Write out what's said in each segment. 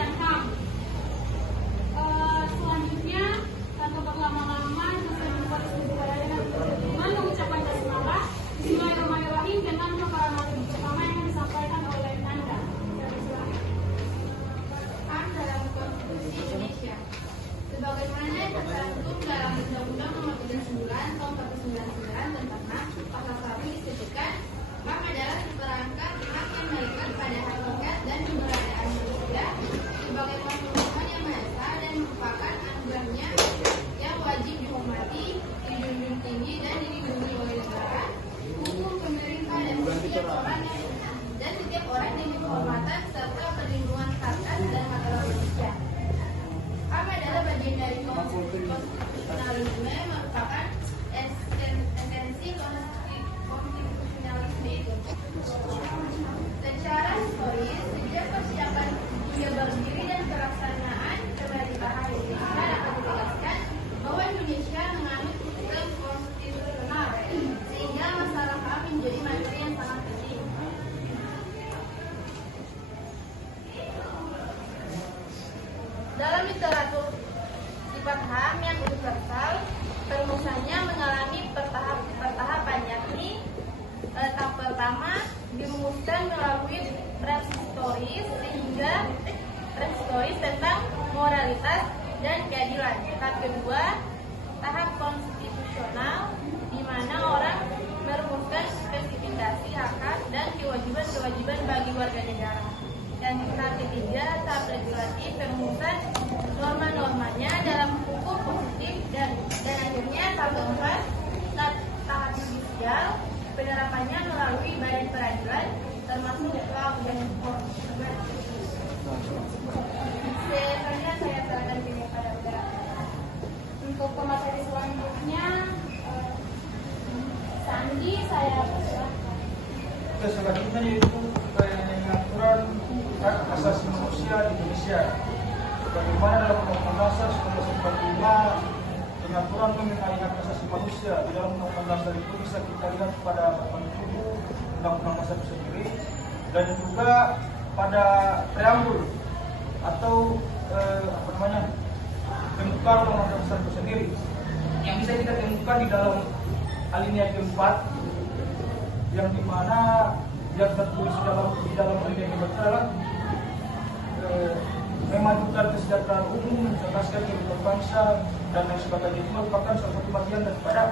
dan HAM. Selanjutnya, tanpa berlama-lama, saya membuat mengucapkan basmalah. Bismillahirrahmanirrahim dengan paparan materi pertama yang disampaikan oleh Anda. HAM dalam Konstitusi Indonesia. Sebagaimana tercantum dalam Undang-Undang Nomor 39 Tahun 1999 tentang HAM, pasal 1 disebutkan HAM adalah seperangkat hak yang melekat pada hakikat dan keberadaan manusia sebagai makhluk yang maha esa dan merupakan anugerahnya yang wajib dihormati, dijunjung tinggi dan dilindungi oleh negara, hukum pemerintah dan setiap orang yang kehormatan serta perlindungan hak asasi dan hak asasi manusia. HAM adalah bagian dari konstitusionalisme, merupakan esensi konstitusionalisme itu. Secara historis, sejak persiapan hingga berdiri dan pelaksanaan kemerdekaan Indonesia dapat ditegaskan bahwa Indonesia menganut sistem konstitusional, sehingga masalah HAM menjadi materi yang sangat penting. Dalam literatur sifat HAM yang universal, perumusannya mengalami pertahapan, yakni tahap pertama dirumuskan melalui prehistoris tentang moralitas dan keadilan. Tahap kedua, tahap konstitusional, di mana orang merumuskan spesifikasi hak dan kewajiban bagi warga negara. Dan tahap ketiga, tahap legislatif, perumusan norma-normanya dalam hukum positif dan akhirnya tahap keempat, tahap judisial, penerapannya melalui badan peradilan termasuk law dan hukum. Selanjutnya saya serahkan ini pada Saudara. Untuk pemateri selanjutnya, Sandi, saya persilakan. Selanjutnya yaitu pengaturan hak asasi manusia di Indonesia. Bagaimana dalam Undang-Undang Dasar 1945 pengaturan mengenai hak asasi manusia di dalam Undang-Undang Dasar itu bisa kita lihat pada pasal 7 Undang-Undang Dasar itu sendiri, dan juga pada preambul atau pembukaan Undang-Undang Dasar itu sendiri, yang bisa kita temukan di dalam alinea keempat, yang dimana yang tertulis di dalam alinea keempat adalah memajukan kesejahteraan umum, mencerdaskan kehidupan bangsa dan lain sebagainya. Itu merupakan salah satu bagian daripada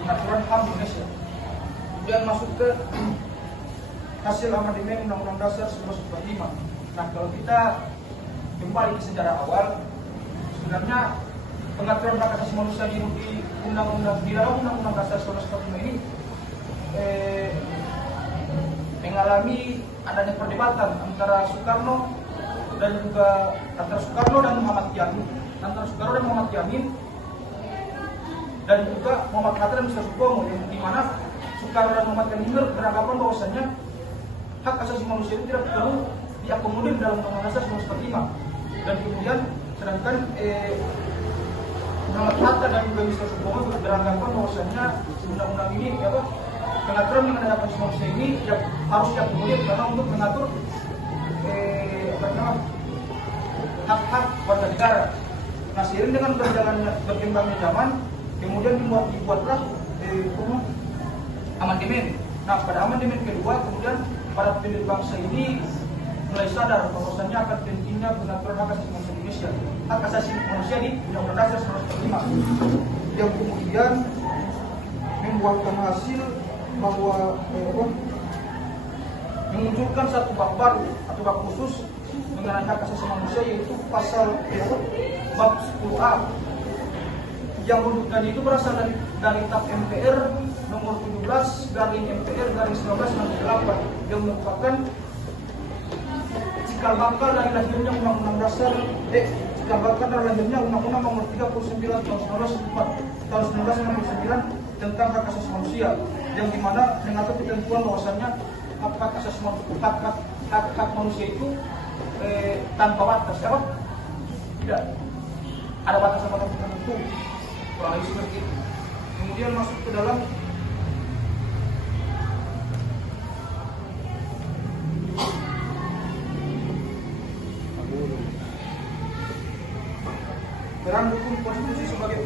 pengaturan HAM Indonesia. Kemudian masuk ke hasil amandemen Undang-Undang Dasar 1945. Nah, kalau kita kembali ke sejarah awal, sebenarnya pengaturan hak asasi manusia di dalam Undang-Undang Dasar 1945 ini mengalami adanya perdebatan antara Soekarno dan Muhammad Yamin, dan juga Muhammad Hatta dan Mr. Supomo, yang dimana Soekarno dan Muhammad Yamin beranggapan bahwasanya hak asasi manusia itu tidak perlu diakomodir dalam Undang-Undang Dasar 1945, dan kemudian sedangkan Muhammad Hatta dan juga Mr. Supomo beranggapan bahwasanya undang-undang ini pengaturan mengenai hak asasi manusia ini harus diakomodir karena untuk mengatur hak-hak warga negara. Nah, seiring dengan berkembangnya zaman, kemudian dibuatlah amandemen. Nah, pada amandemen kedua, kemudian para pendiri bangsa ini mulai sadar bahwasanya akan pentingnya pengaturan hak asasi manusia Indonesia, hak asasi manusia di Undang-Undang Dasar 1945, yang kemudian membuahkan hasil bahwa memunculkan satu bab baru atau bab khusus mengenai hak asasi manusia, yaitu pasal bab 10A, yang rujukannya itu berasal dari TAP MPR nomor 17 garing MPR garing 1998, yang merupakan cikal bakal dari lahirnya Undang-Undang nomor 39 tahun 1969 tentang hak asasi manusia, yang dimana mengatur ketentuan bahwasannya hak asasi hak manusia itu tanpa batas, tidak ada batasan-batasan tertentu, kurang lebih seperti itu. Kemudian masuk ke dalam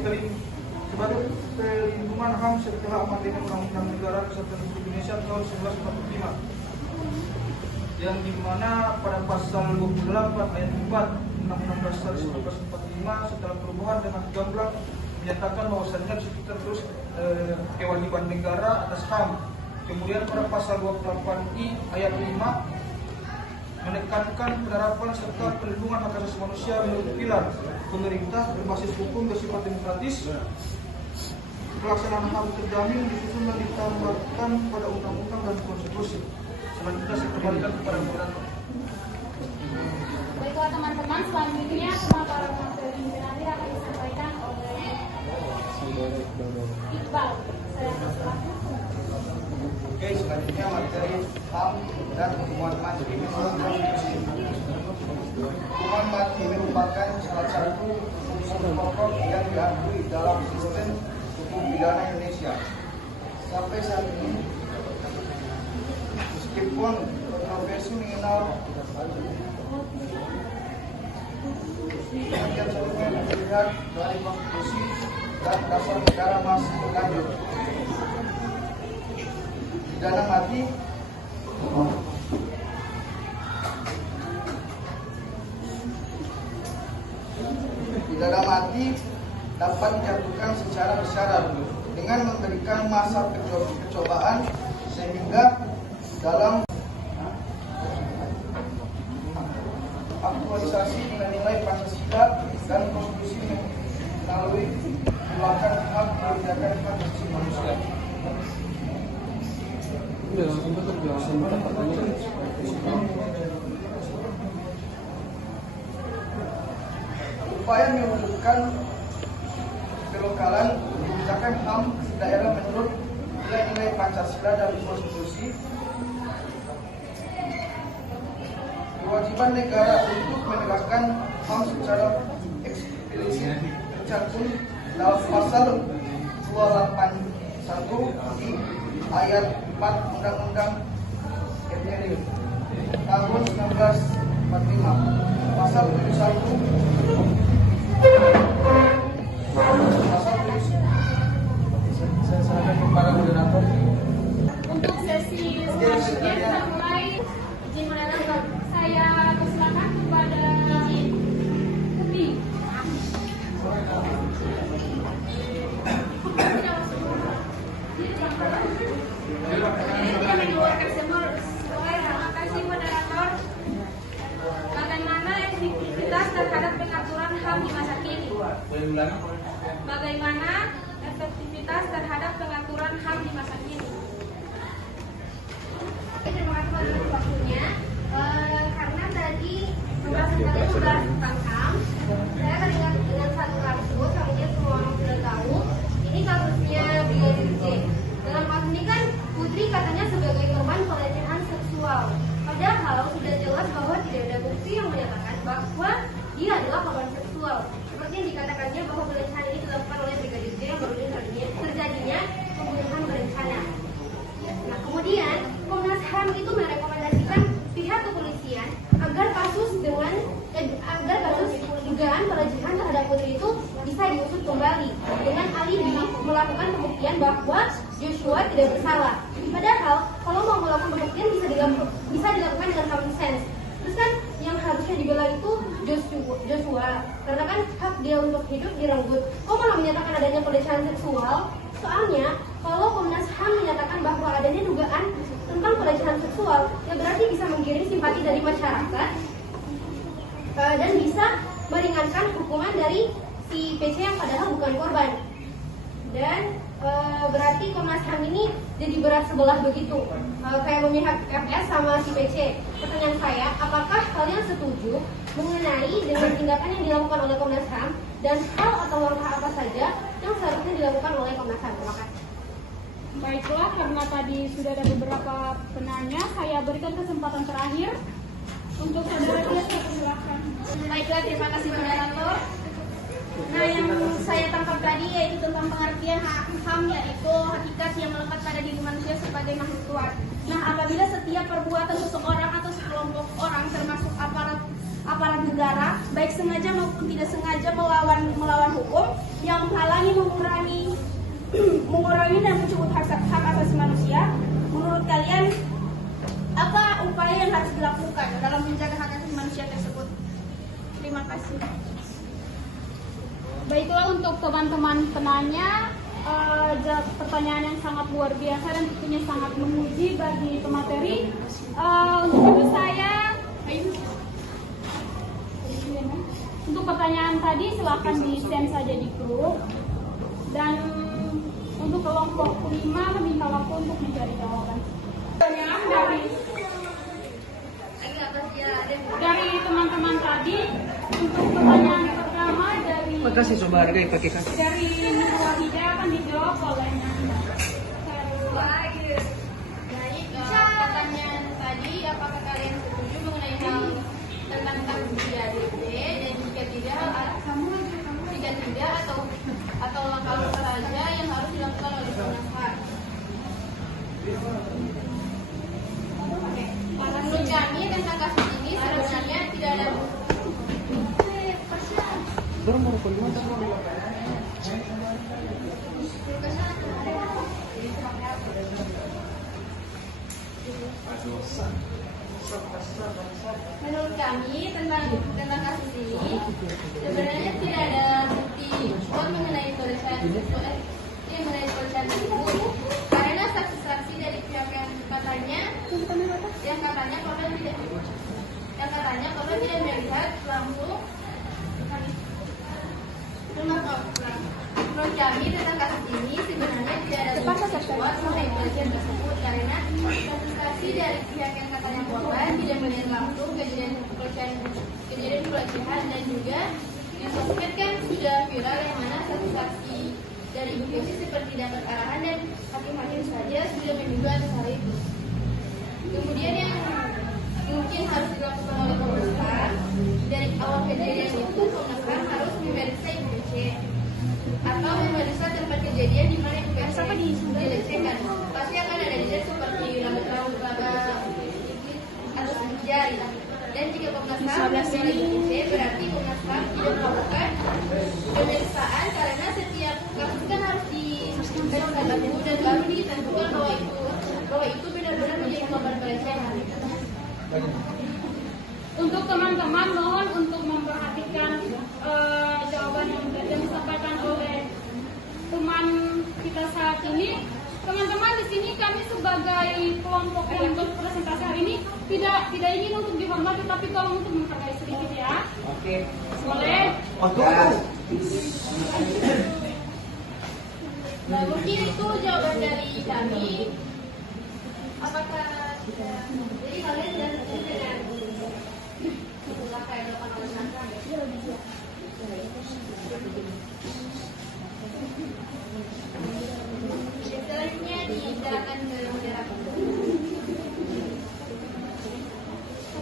perlindungan HAM setelah amandemen Undang-Undang Negara Kesatuan Republik Indonesia tahun 1945, yang dimana pada pasal 28 ayat 4 Undang-Undang Dasar 1945 setelah perubahan dengan gamblang menyatakan bahwasannya di situ tertulis kewajiban negara atas HAM. Kemudian pada pasal 28I ayat 5 menekankan penerapan serta perlindungan hak asasi manusia menurut pilar pemerintah berbasis hukum bersifat demokratis. Pelaksanaan HAM terjamin disusun dan ditambahkan pada undang-undang dan konstitusi. Selanjutnya saya kembalikan kepada moderator. Baiklah teman-teman, selanjutnya pemaparan materi nanti akan disampaikan oleh Iqbal. Saya persilakan. Oke, selanjutnya materi HAM dan hukuman mati. Hukuman mati merupakan salah satu unsur pokok yang diakui dalam sistem hukum pidana Indonesia. Sampai saat ini, meskipun kontroversi mengenal yang sebelumnya dilihat dari konstitusi dan dasar negara masih berlanjut. Pidana mati dapat dijatuhkan secara bersyarat dengan memberikan masa percobaan sehingga dalam aktualisasi nilai-nilai Pancasila dan konstitusi melalui penolakan hak mengerjakan hak asasi manusia. Upaya mewujudkan kelokalan kebijakan HAM di daerah menurut nilai-nilai Pancasila dan konstitusi. Kewajiban negara untuk menegakkan HAM secara eksplisit tercantum dalam pasal 281 I ayat 4 Undang-Undang RI tahun 1945, pasal 71. Saya serahkan kepada moderator. Untuk sesi selanjutnya kita mulai. Izin moderator, saya persilakan kepada Ubi. Terima kasih moderator. Bagaimana efektivitas terhadap pengaturan HAM di masa kini? Bagaimana efektivitas terhadap pengaturan HAM di masa kini? Terima kasih atas waktunya. Karena tadi pembahasan kalian sudah tentang HAM, saya akan ingat dengan satu kasus yang mungkin semua orang sudah tahu. Ini kasusnya Brigadir J. Dalam kasus ini kan Putri katanya sebagai korban pelecehan seksual. Padahal sudah jelas bahwa tidak ada bukti yang menyatakan bahwa dia adalah korban seksual. Seperti yang dikatakannya bahwa pelecehan ini dilakukan oleh Brigadir J yang baru terjadinya pembunuhan berencana. Nah, kemudian Komnas HAM itu merekomendasikan pihak kepolisian agar kasus dugaan pelecehan terhadap Putri itu bisa diusut kembali dengan alibi melakukan pembuktian bahwa Joshua tidak bersalah. Padahal kalau mau melakukan pembuktian bisa dilakukan dengan common sense. Terus kan yang harusnya dibela itu Joshua, karena kan hak dia untuk hidup direnggut. Kok malah menyatakan adanya pelecehan seksual? Soalnya kalau Komnas HAM menyatakan bahwa adanya dugaan tentang pelecehan seksual, ya berarti bisa menggiring simpati dari masyarakat dan bisa meringankan hukuman dari si PC yang padahal bukan korban. Dan berarti Komnas HAM ini jadi berat sebelah begitu, kayak memihak FS sama si PC. Pertanyaan saya, apakah kalian setuju mengenai dengan tindakan yang dilakukan oleh Komnas HAM dan hal atau langkah apa saja yang seharusnya dilakukan oleh Komnas HAM? Terima kasih. Baiklah, karena tadi sudah ada beberapa penanya, saya berikan kesempatan terakhir untuk saudara Tia, saya persilakan. Baiklah, terima kasih moderator. Nah, yang saya tangkap tadi yaitu tentang pengertian HAM, yaitu hakikat yang melekat pada diri manusia sebagai makhluk Tuhan. Nah, apabila setiap perbuatan seseorang atau sekelompok orang termasuk aparat aparat negara, baik sengaja maupun tidak sengaja melawan hukum yang menghalangi, mengurangi dan mencabut hak asasi manusia. Menurut kalian, apa upaya yang harus dilakukan dalam menjaga hak asasi manusia tersebut? Terima kasih. Baiklah, untuk teman-teman penanya, pertanyaan yang sangat luar biasa dan tentunya sangat menguji bagi pemateri. Untuk itu untuk pertanyaan tadi silakan di-send saja di grup. Dan untuk kelompok 5 meminta waktu untuk mencari jawaban. Pertanyaan dari teman-teman tadi, untuk pertanyaan pertama dari Makasih Sobat Harga pakai kasih. dari Nurul Wahida akan dijawab oleh Nanda. Baik, pertanyaan tadi, apakah kalian setuju mengenai hal tentang kasus DADP, dan jika tidak atau langkah apa saja yang harus dilakukan oleh Komnas HAM? Menurut kami tentang kasus ini sebenarnya tidak ada Menurut kami tentang kasus ini sebenarnya tidak ada bukti kuat mengenai tulisan tersebut, karena saksi-saksi dari pihak yang katanya korban tidak melihat langsung. Menurut kami tentang kasus ini sebenarnya tidak ada bukti kuat mengenai tulisan tersebut, karena saksi dari pihak yang katanya korban tidak melihat langsung kejadian pelecehan, dan juga di sosmed kan sudah viral yang mana saksi-saksi dari Ibu Yosi seperti dapat arahan dan hakim-hakim saja sudah menduga atas hal itu. Kemudian yang mungkin harus dilakukan oleh Komnas HAM, dari awal kejadian itu Komnas HAM harus memeriksa IPC atau memeriksa tempat kejadian di mana IPC dilecehkan. Pasti akan ada jejak seperti rambut laba atau sidik jari. Dan jika Komnas HAM menilai IPC, berarti Komnas HAM tidak melakukan pemeriksaan, karena setiap kasus kan harus diperiksa dulu dan baru ditentukan bahwa itu benar-benar menjadi korban pelecehan. Untuk teman-teman, mohon untuk memperhatikan jawaban yang disampaikan oleh teman kita saat ini. Teman-teman, di sini kami sebagai kelompok yang berpresentasi hari ini tidak ingin untuk dihormat, tetapi tolong untuk menghargai sedikit ya. Oke. Boleh? Nah, mungkin itu jawaban dari kami. Apakah jadi kalian sudah setuju dengan langkah yang dilakukan oleh Komnas HAM? Selanjutnya dibicarakan ke moderator.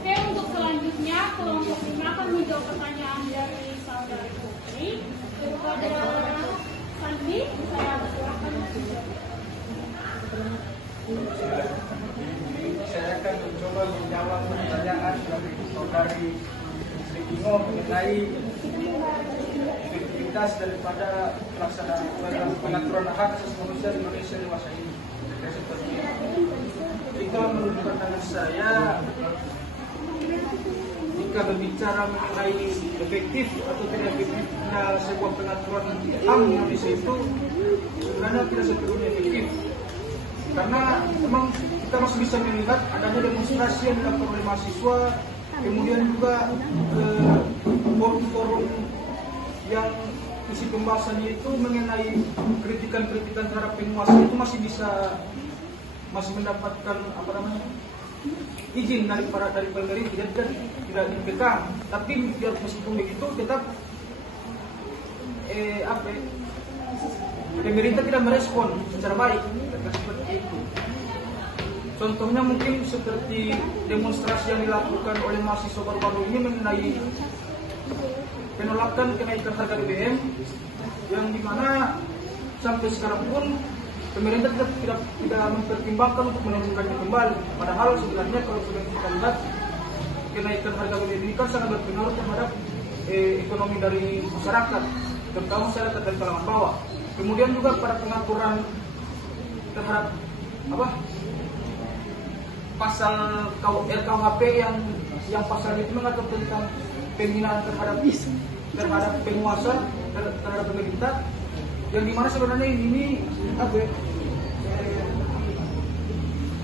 Oke, untuk selanjutnya kelompok 5 akan menjawab pertanyaan dari saudari Putri. Kepada Sandi, saya persilakan menjawab. Saya akan mencoba menjawab pertanyaan dari saudari Sri Bimo mengenai efektivitas daripada pelaksanaan pengaturan hak asasi manusia di Indonesia di masa ini. Seperti itu. Kalau menurut pandangan saya, jika berbicara mengenai efektif atau tidak efektifnya sebuah pengaturan HAM di Indonesia itu sebenarnya tidak sepenuhnya efektif. Karena memang kita masih bisa melihat adanya demonstrasi yang dilakukan oleh mahasiswa, kemudian juga forum-forum yang isi pembahasannya itu mengenai kritikan-kritikan terhadap penguasa itu masih mendapatkan izin dari pemerintah, tidak dikekang. Tapi biar meskipun begitu tetap pemerintah tidak merespon secara baik. Seperti itu. Contohnya mungkin seperti demonstrasi yang dilakukan oleh mahasiswa baru-baru ini mengenai penolakan kenaikan harga BBM, yang dimana sampai sekarang pun pemerintah tidak mempertimbangkan untuk menurunkannya kembali. Padahal sebenarnya kalau sudah kita lihat kenaikan harga BBM ini kan sangat berpengaruh terhadap ekonomi dari masyarakat, terutama masyarakat dari kalangan bawah. Kemudian juga pada pengaturan terhadap pasal RKUHP yang pasal itu mengatur tentang penghinaan terhadap penguasa, terhadap pemerintah, yang dimana sebenarnya ini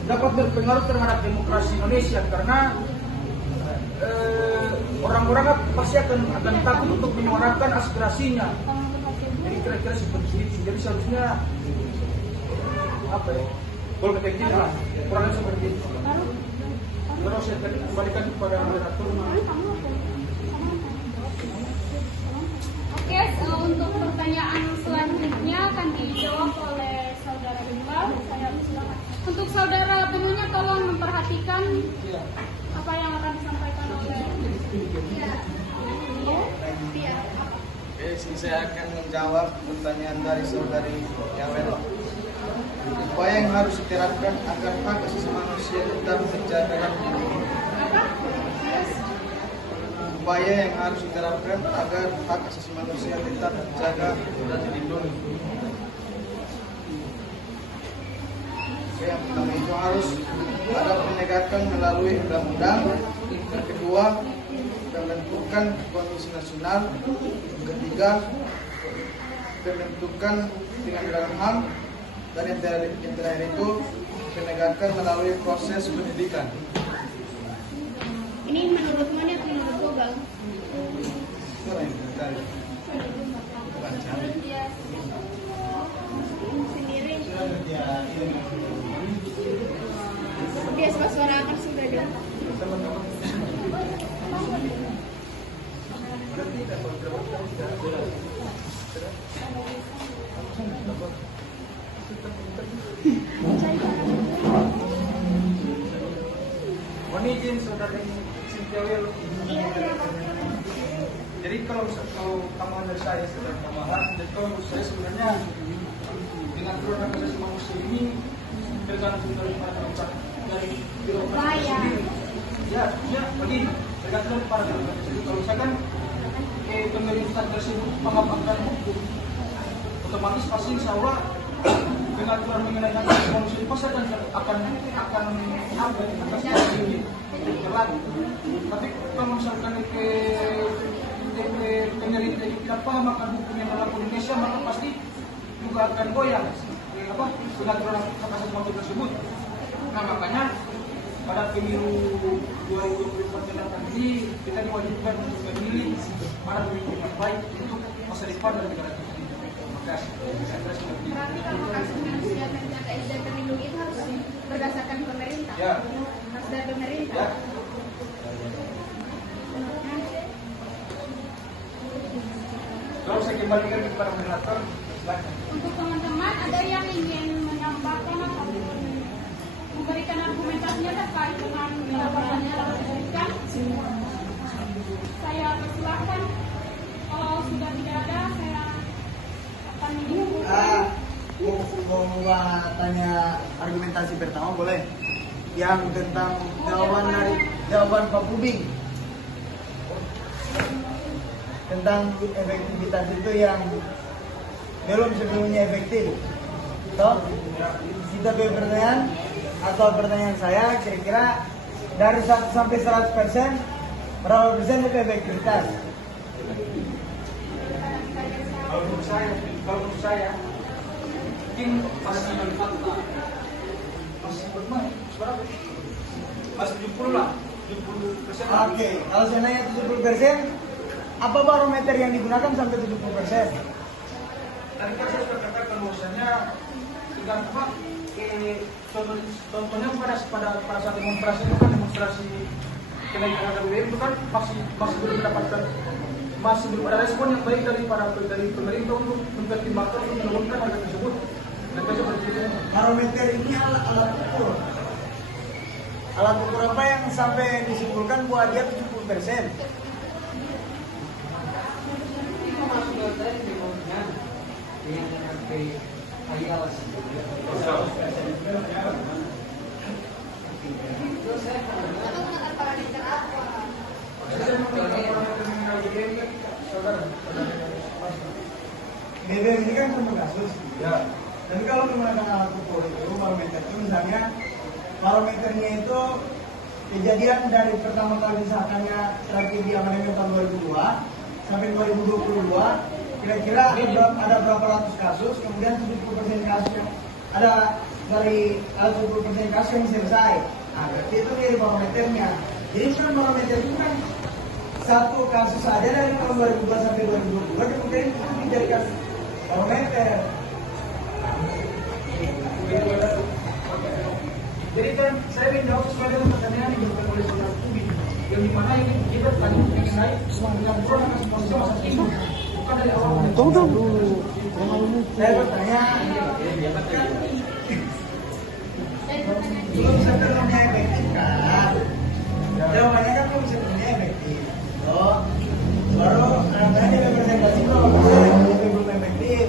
dapat berpengaruh terhadap demokrasi Indonesia karena orang-orang pasti akan takut untuk menyuarakan aspirasinya. Jadi kira-kira seperti itu. Jadi seharusnya kalau efektif lah, kurang seperti itu. Terus saya kembalikan kepada moderator. Oke, untuk pertanyaan selanjutnya akan dijawab oleh saudara Iqbal. Saya silakan. Untuk saudara penuhnya tolong memperhatikan apa yang akan disampaikan oleh saya akan menjawab pertanyaan dari saudari Yawel. Upaya yang harus diterapkan agar hak asasi manusia tetap terjaga dan dilindungi. Upaya yang harus diterapkan agar hak asasi manusia tetap terjaga dan dilindungi. Yang pertama itu harus ada penegakan melalui undang-undang. Yang kedua, pembentukan komisi nasional. Ketiga, pembentukan pengadilan HAM. Dan yang terakhir itu penegakan melalui proses pendidikan. Ini menurut mana atau menurut Google? Sendiri. Dia suarakan sudah dong. Mohon izin saudara Cynthia Will. Jadi kalau tambahan dari saya sebenarnya tambahan, jadi kalau menurut saya sebenarnya dengan turun hak asasi manusia ini tergantung dari birokrasi sendiri. Ya begini, tergantung para birokrasi sendiri. Kalau misalkan pemerintah tersebut mengamalkan hukum, otomatis pasti insya Allah pengaturan mengenai hak asasi manusia itu pasti akan tinggi terlalu. Tapi kalau misalkan pemerintah itu tidak paham akan hukum yang berlaku di Indonesia, maka pasti juga akan goyang pengaturan hak asasi manusia tersebut. Nah makanya pada pemilu 2024 yang datang ini kita diwajibkan untuk memilih mana pemimpin yang baik untuk masa depan dari negara kita. Berarti kalau hak asasi manusia dan terlindungi itu harus berdasarkan pemerintah. Ya. Harus dari pemerintah. Ya. Kalau saya kembalikan kepada moderator, silakan. Untuk teman-teman ada yang ingin menyampaikan ataupun memberikan argumentasinya terkait dengan jawaban yang telah diberikan, saya persilahkan. Kalau sudah tidak ada, saya akan menyimpulkan. Mau tanya argumentasi pertama boleh? Yang tentang jawaban Pak Pubing tentang efektivitas itu yang belum sebelumnya efektif. Toh kita pertanyaan atau pertanyaan saya kira-kira dari 1 sampai 100% berapa persen itu efektivitas? Kalau menurut saya mungkin masih bermain berapa? Masih 70 lah, 70%. Oke, kalau saya nanya 70%, apa barometer yang digunakan sampai 70%? Tadi kan saya sudah katakan bahwasanya tergantung contohnya pada saat demonstrasi itu kan demonstrasi kenaikan harga BBM itu kan masih belum mendapatkan ada respon yang baik dari pemerintah untuk mempertimbangkan untuk menurunkan harga tersebut. Dan seperti itu. Barometer ini alat ukur. Alat ukur apa yang sampai disimpulkan bahwa dia 70%? Atau menggunakan parameter apa? BBM ini kan sumber kasus. Ya. Tapi kalau menggunakan alat ukur itu, barometer itu misalnya barometernya itu kejadian dari pertama kali disahkannya strategi amandemen tahun 2002 sampai 2022, kira-kira ada berapa ratus kasus, kemudian 70% kasus yang ada dari 70% kasus yang selesai. Nah, berarti itu dari barometernya. Jadi bukan barometer itu kan satu kasus saja dari tahun 2002 sampai 2022, kemudian itu dijadikan barometer. Jadi kan saya ingin jawab sesuai dengan pertanyaan yang dilakukan oleh saudara Tubi, yang dimana ini kita tadi mengenai yang pro dan posisi masa kini, bukan dari awal. Saya bertanya, belum sepenuhnya efektif kan? Jawabannya kan belum sepenuhnya efektif. Oh, baru namanya representasi belum efektif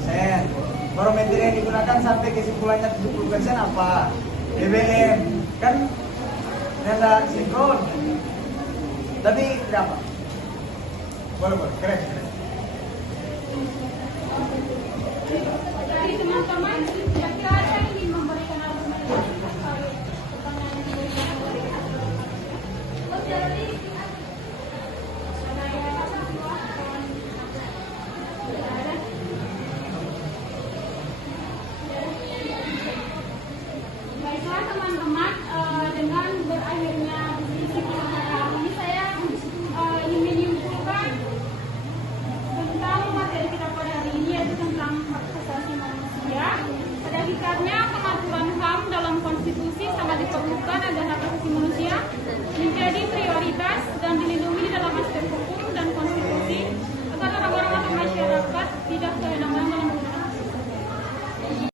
70%. Barometer yang digunakan sampai kesimpulannya 70% apa? BBM kan nggak sinkron. Tapi berapa? Boleh, keren. Dari teman-teman, kira-kira ada yang ingin memberikan argumentasi terkait pertanyaan yang diberikan oleh Oh, jadi ada yang ada. Baiklah teman-teman, dengan berakhirnya diskusi kita hari ini, saya ingin menyimpulkan tentang materi kita pada hari ini, yaitu tentang hak asasi manusia. Pada hakikatnya pengaturan HAM dalam konstitusi sangat diperlukan agar hak